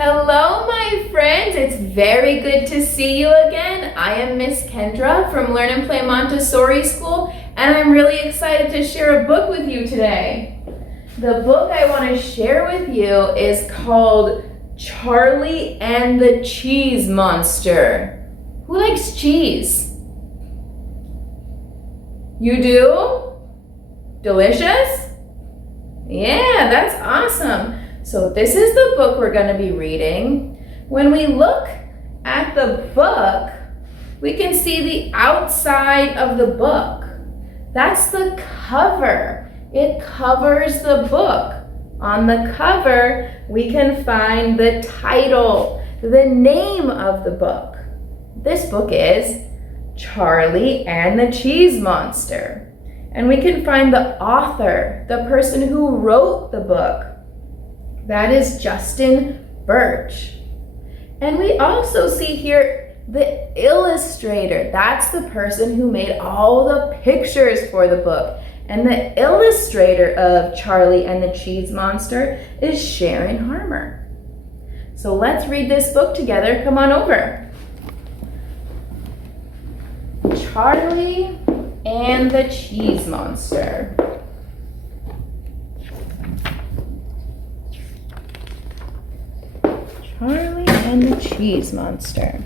Hello, my friends. It's very good to see you again. I am Miss Kendra from Learn and Play Montessori School, and I'm really excited to share a book with you today. The book I want to share with you is called Charlie and the Cheese Monster. Who likes cheese? You do? Delicious? Yeah, that's awesome. So this is the book we're going to be reading. When we look at the book, we can see the outside of the book. That's the cover. It covers the book. On the cover, we can find the title, the name of the book. This book is Charlie and the Cheese Monster. And we can find the author, the person who wrote the book. That is Justin Birch. And we also see here the illustrator. That's the person who made all the pictures for the book. And the illustrator of Charlie and the Cheese Monster is Sharon Harmer. So let's read this book together. Come on over. Charlie and the Cheese Monster. Charlie and the Cheese Monster.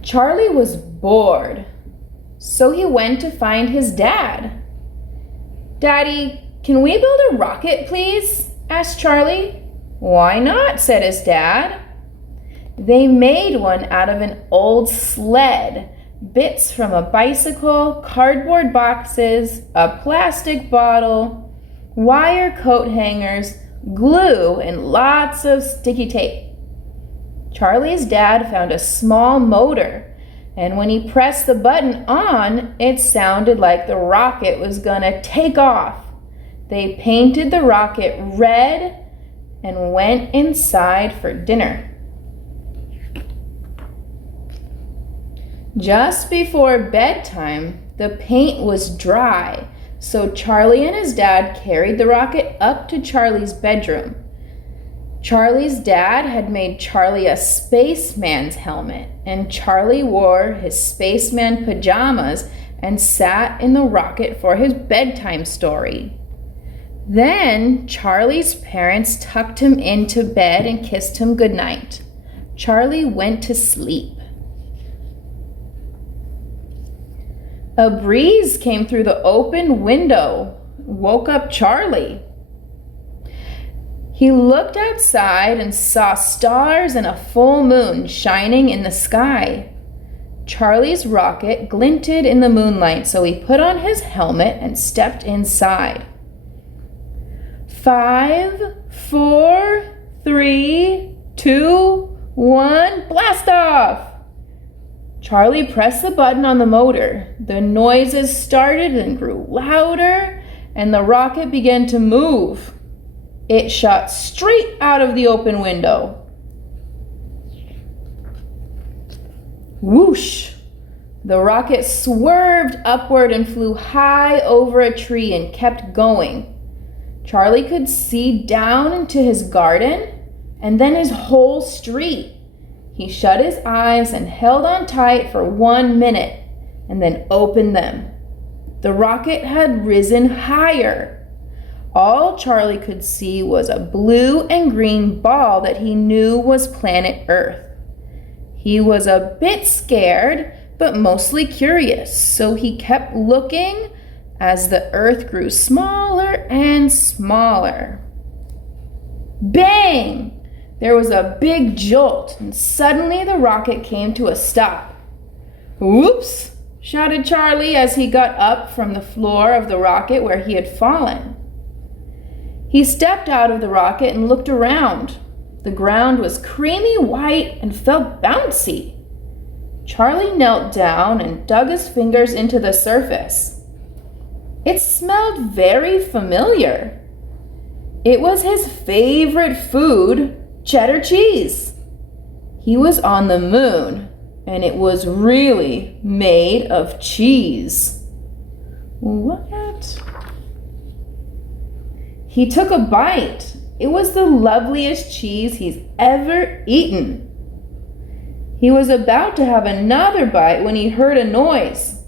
Charlie was bored, so he went to find his dad. "Daddy, can we build a rocket, please?" asked Charlie. "Why not?" said his dad. They made one out of an old sled, bits from a bicycle, cardboard boxes, a plastic bottle, wire coat hangers, glue, and lots of sticky tape. Charlie's dad found a small motor, and when he pressed the button on, it sounded like the rocket was gonna take off. They painted the rocket red and went inside for dinner. Just before bedtime, the paint was dry, so Charlie and his dad carried the rocket up to Charlie's bedroom. Charlie's dad had made Charlie a spaceman's helmet, and Charlie wore his spaceman pajamas and sat in the rocket for his bedtime story. Then Charlie's parents tucked him into bed and kissed him goodnight. Charlie went to sleep. A breeze came through the open window, woke up Charlie. He looked outside and saw stars and a full moon shining in the sky. Charlie's rocket glinted in the moonlight, so he put on his helmet and stepped inside. 5, 4, 3, 2, 1, blast off! Charlie pressed the button on the motor. The noises started and grew louder, and the rocket began to move. It shot straight out of the open window. Whoosh! The rocket swerved upward and flew high over a tree and kept going. Charlie could see down into his garden and then his whole street. He shut his eyes and held on tight for 1 minute and then opened them. The rocket had risen higher. All Charlie could see was a blue and green ball that he knew was planet Earth. He was a bit scared, but mostly curious, so he kept looking as the Earth grew smaller and smaller. Bang! There was a big jolt, and suddenly the rocket came to a stop. "Whoops!" shouted Charlie as he got up from the floor of the rocket where he had fallen. He stepped out of the rocket and looked around. The ground was creamy white and felt bouncy. Charlie knelt down and dug his fingers into the surface. It smelled very familiar. It was his favorite food, cheddar cheese. He was on the moon, and it was really made of cheese. What? He took a bite, It was the loveliest cheese he's ever eaten. He was about to have another bite when he heard a noise.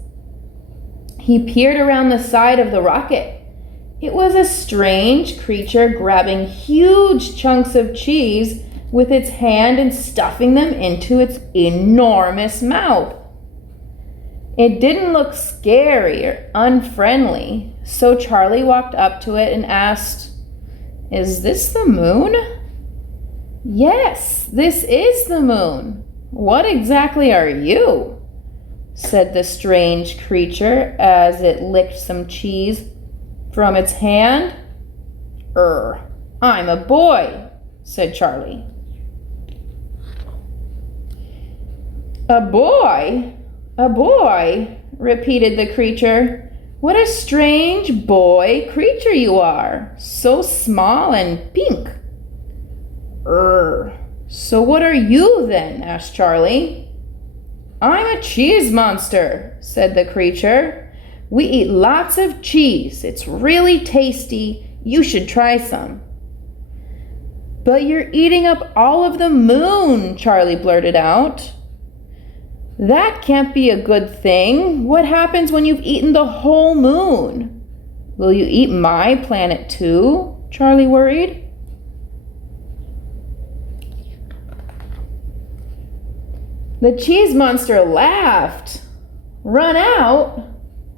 He peered around the side of the rocket. It was a strange creature grabbing huge chunks of cheese with its hand and stuffing them into its enormous mouth. It didn't look scary or unfriendly, so Charlie walked up to it and asked, "Is this the moon?" "Yes, this is the moon. What exactly are you?" said the strange creature as it licked some cheese from its hand. I'm a boy," said Charlie. "A boy? A boy?" repeated the creature. "What a strange boy creature you are, so small and pink." So what are you then?" asked Charlie. "I'm a cheese monster," said the creature. "We eat lots of cheese. It's really tasty. You should try some." "But you're eating up all of the moon," Charlie blurted out. "That can't be a good thing. What happens when you've eaten the whole moon?" "Will you eat my planet too?" Charlie worried. The cheese monster laughed. "Run out?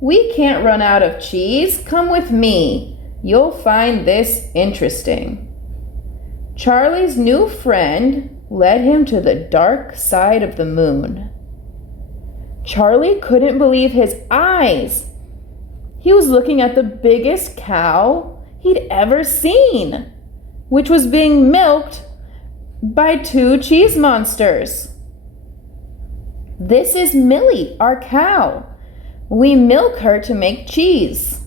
We can't run out of cheese. Come with me. You'll find this interesting." Charlie's new friend led him to the dark side of the moon. Charlie couldn't believe his eyes. He was looking at the biggest cow he'd ever seen, which was being milked by two cheese monsters. "This is Millie, our cow. We milk her to make cheese,"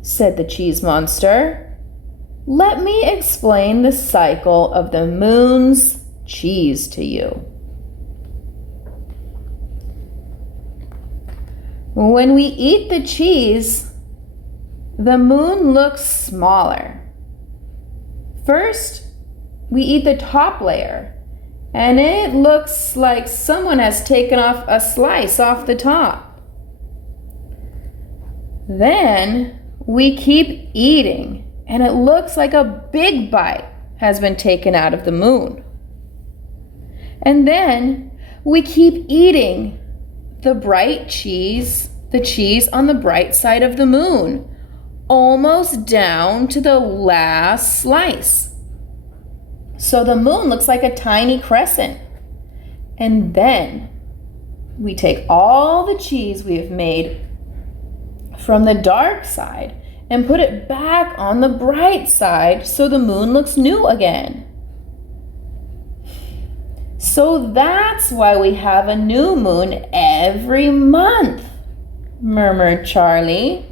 said the cheese monster. "Let me explain the cycle of the moon's cheese to you. When we eat the cheese, the moon looks smaller. First, we eat the top layer, and it looks like someone has taken off a slice off the top. Then we keep eating, and it looks like a big bite has been taken out of the moon. And then we keep eating the cheese on the bright side of the moon, almost down to the last slice. So the moon looks like a tiny crescent. And then we take all the cheese we've made from the dark side and put it back on the bright side so the moon looks new again. So that's why we have a new moon every month, murmured Charlie.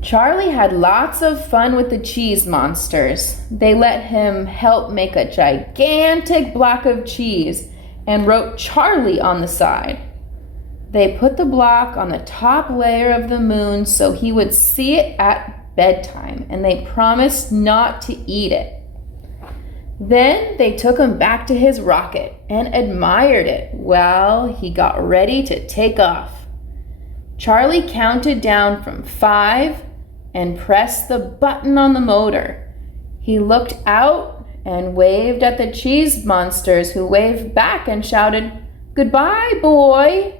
Charlie had lots of fun with the cheese monsters. They let him help make a gigantic block of cheese and wrote Charlie on the side. They put the block on the top layer of the moon so he would see it at bedtime, and they promised not to eat it. Then they took him back to his rocket and admired it while he got ready to take off. Charlie counted down from 5 and pressed the button on the motor. He looked out and waved at the cheese monsters, who waved back and shouted, "Goodbye, boy."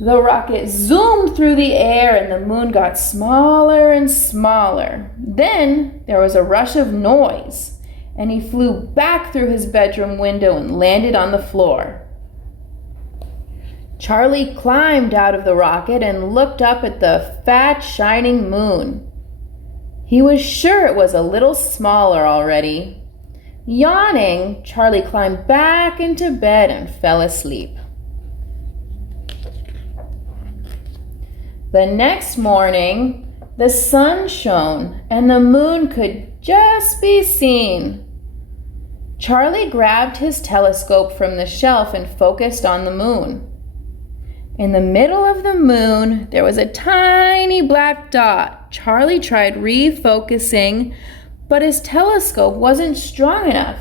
The rocket zoomed through the air and the moon got smaller and smaller. Then there was a rush of noise, and he flew back through his bedroom window and landed on the floor. Charlie climbed out of the rocket and looked up at the fat, shining moon. He was sure it was a little smaller already. Yawning, Charlie climbed back into bed and fell asleep. The next morning, the sun shone and the moon could just be seen. Charlie grabbed his telescope from the shelf and focused on the moon. In the middle of the moon, there was a tiny black dot. Charlie tried refocusing, but his telescope wasn't strong enough.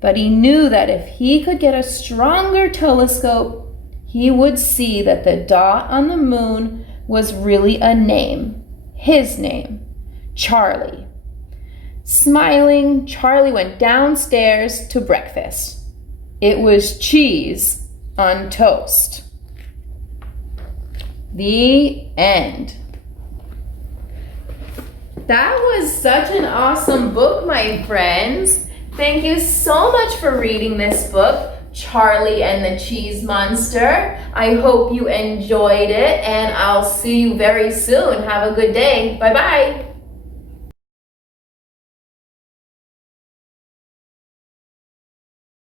But he knew that if he could get a stronger telescope, he would see that the dot on the moon was really a name. His name, Charlie. Smiling, Charlie went downstairs to breakfast. It was cheese on toast. The end. That was such an awesome book, my friends. Thank you so much for reading this book, Charlie and the Cheese Monster. I hope you enjoyed it, and I'll see you very soon. Have a good day. Bye-bye.